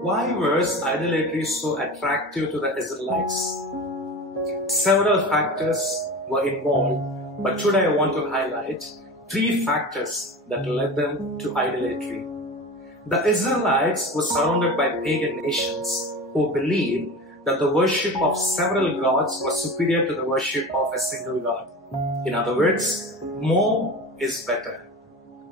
Why was idolatry so attractive to the Israelites? Several factors were involved, but today I want to highlight 3 factors that led them to idolatry. The Israelites were surrounded by pagan nations who believed that the worship of several gods was superior to the worship of a single God. In other words, more is better.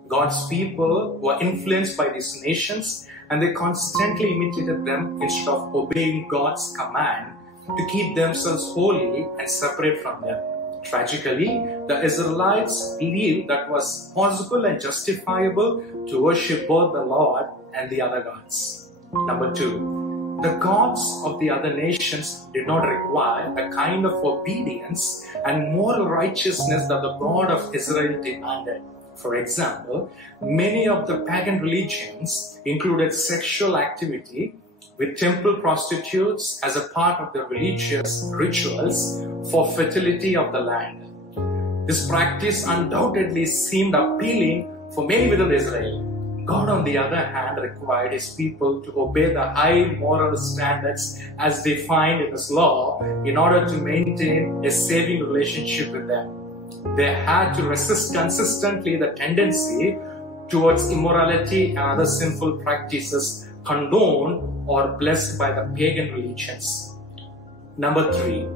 God's people were influenced by these nations and they constantly imitated them instead of obeying God's command to keep themselves holy and separate from them. Tragically, the Israelites believed that it was possible and justifiable to worship both the Lord and the other gods. Number 2, the gods of the other nations did not require the kind of obedience and moral righteousness that the God of Israel demanded. For example, many of the pagan religions included sexual activity with temple prostitutes as a part of the religious rituals for fertility of the land. This practice undoubtedly seemed appealing for many within Israel. God, on the other hand, required His people to obey the high moral standards as defined in His law in order to maintain a saving relationship with them. They had to resist consistently the tendency towards immorality and other sinful practices condoned or blessed by the pagan religions. Number 3,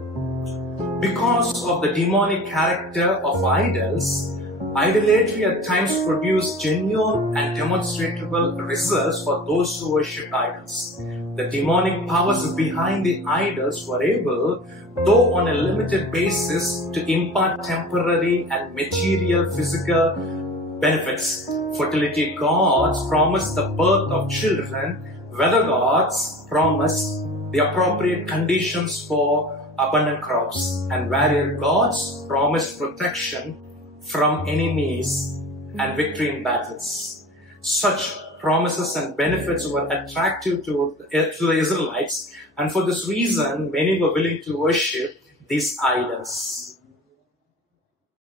because of the demonic character of idols, idolatry at times produced genuine and demonstrable results for those who worship idols. The demonic powers behind the idols were able, though on a limited basis, to impart temporary and material physical benefits. Fertility gods promised the birth of children, weather gods promised the appropriate conditions for abundant crops, and warrior gods promised protection from enemies and victory in battles. Such promises and benefits were attractive to the Israelites, and for this reason, many were willing to worship these idols.